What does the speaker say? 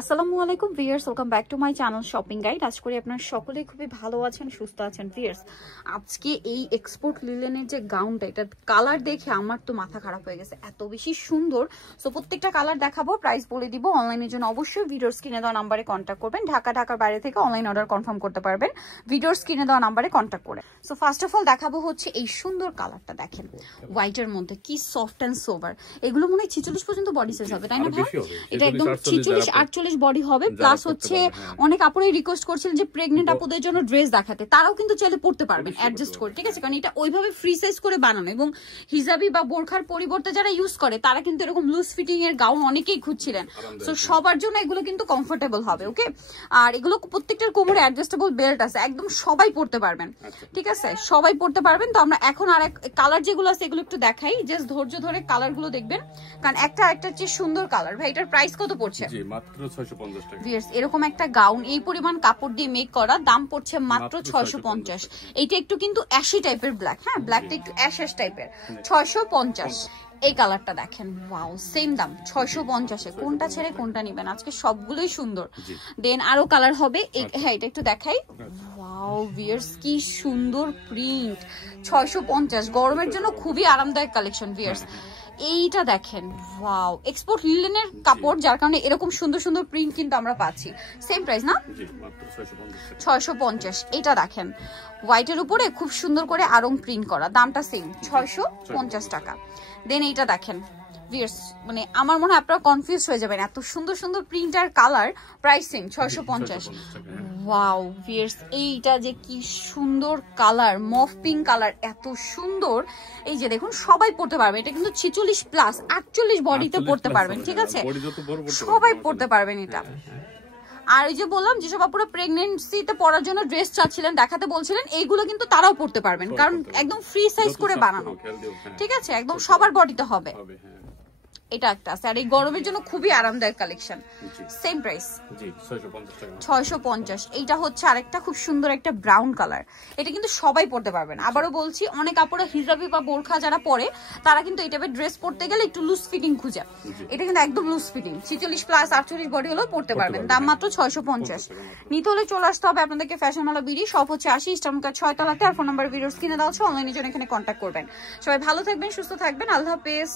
আসসালামু আলাইকুম viewers, welcome back to my channel shopping guide. আজ করি আপনারা সকলেই খুবই ভালো আছেন, সুস্থ আছেন। ভিউয়ার্স, আজকে এই এক্সপোর্ট লিলেনের যে গাউনটা, এটা কালার দেখে আমার তো মাথা খারাপ হয়ে গেছে, এত বেশি সুন্দর। সো প্রত্যেকটা কালার দেখাবো, প্রাইস বলে দিব। অনলাইনের জন্য অবশ্যই ভিডিওর স্ক্রিনে দেওয়া নাম্বারে কন্ট্যাক্ট করবেন। ঢাকার বাইরে থেকে অনলাইন অর্ডার কনফার্ম করতে পারবেন ভিডিওর স্ক্রিনে দেওয়া নাম্বারে কন্ট্যাক্ট করে। সো ফার্স্ট অফ অল দেখাবো হচ্ছে এই সুন্দর কালারটা, দেখেন হোয়াইটের মধ্যে কি সফট অ্যান্ড সোভার। এগুলো মনে হয় 46 পর্যন্ত বডি সাইজ হবে, তাই না ভাই? এটা একদম 46-48 বডি হবে। প্লাস হচ্ছে অনেক আপুরাই রিকোয়েস্ট করছিলেন যে প্রেগনেন্ট আপুদের জন্য ড্রেস দেখাতে, তারাও কিন্তু চাইলে পড়তে পারবেন অ্যাডজাস্ট করে, ঠিক আছে? কারণ এটা ওইভাবে ফ্রি সাইজ করে বানানো, এবং হিজাবি বা বোরখার পরিবর্তে যারা ইউজ করে তারা কিন্তু এরকম লুজ ফিটিং এর গাউন অনেকেই খুঁজছিলেন। সো সবার জন্য এগুলো কিন্তু কমফোর্টেবল হবে, ওকে? আর এগুলো প্রত্যেকটার কোমরে অ্যাডজাস্টেবল বেল্ট আছে, একদম সবাই পড়তে পারবেন, ঠিক আছে? সবাই পড়তে পারবেন। তো আমরা এখন আর এক কালার যেগুলো আছে এগুলো একটু দেখাই, জাস্ট ধৈর্য ধরে কালার গুলো দেখবেন, কারণ একটা চেয়ে সুন্দর কালার। ভাই এটার প্রাইস কত পড়ছে? জি মাত্র 650 টাকা। ভিউয়ার্স, এরকম একটা গাউন এই পরিমাণ কাপড় দিয়ে মেক করা, দাম পড়ছে মাত্র 650। এইটা একটু কিন্তু অ্যাশি টাইপের ব্ল্যাক, হ্যাঁ ব্ল্যাকটা একটু অ্যাশ টাইপের, 650। এই কালারটা দেখেন, ওয়াও, সেম দাম 650-এ। কোনটা ছেড়ে কোনটা নেবেন? আজকে সবগুলোই সুন্দর। দেন আরো কালার হবে, হ্যাঁ এটা একটু দেখাই। ওয়াও ভিউয়ার্স, কি সুন্দর প্রিন্ট, 650। গরমের জন্য খুবই আরামদায়ক কালেকশন ভিউয়ার্স। এইটা দেখেন, ওয়াও, এক্সপোর্ট লিলেনের কাপড়, যার কারণে এরকম সুন্দর সুন্দর প্রিন্ট কিন্তু আমরা পাচ্ছি। সেম প্রাইস না? জি মাত্র 650। এটা দেখেন হোয়াইটের উপরে খুব সুন্দর করে আরং প্রিন্ট করা, দামটা সেম 650 টাকা। দেন এইটা দেখেন ভিউয়ার্স, মানে আমার মনে হয় আপনারা কনফিউজ হয়ে যাবেন, এত সুন্দর সুন্দর প্রিন্ট আর কালার, প্রাইসিং 650। ওয়াও ভিউয়ার্স, এইটা যে কি সুন্দর কালার, মফ পিঙ্ক কালার, এত সুন্দর। এই যে দেখুন, সবাই পড়তে পারবে। এটা কিন্তু 46 প্লাস 48 বডিতে পড়তে পারবেন, ঠিক আছে? সবাই পড়তে পারবেন এটা। আর ওই যে বললাম, যেসব আপুরা প্রেগনেন্সিতে পরার জন্য ড্রেস চাচ্ছিলেন, দেখাতে বলছিলেন, এইগুলো কিন্তু তারাও পড়তে পারবেন, কারণ একদম ফ্রি সাইজ করে বানানো, ঠিক আছে? একদম সবার বডিতে হবে। এটা একটা আছে, আর এই গরমের জন্য খুবই আরামদায়ক কালেকশন। সেম প্রাইস, জি 650 টাকা। 650। এইটা হচ্ছে আরেকটা খুব সুন্দর একটা ব্রাউন কালার, এটা কিন্তু সবাই পড়তে পারবেন। আবারও বলছি, অনেক আপুরা হিজাবি বা বোরখা যারা পরে, তারা কিন্তু এই টাইপের ড্রেস পরতে গেলে একটু লুজ ফিটিং খুঁজে, এটা কিন্তু একদম লুজ ফিটিং, 46 প্লাস 48 বডি হলেও পড়তে পারবেন। দাম মাত্র 650। নিতে হলে চলে আসতে হবে আপনাদেরকে ফ্যাশন মালা বিডি, সব হচ্ছে 80 ইস্টার্নকার 6 তলাতে। আর ফোন নাম্বার ভিডিওর স্ক্রিনে দেওয়া আছে, অনলাইনের জন্য এখানে কন্ট্যাক্ট করবেন। সবাই ভালো থাকবেন, সুস্থ থাকবেন, আল্লাহ হাফেজ।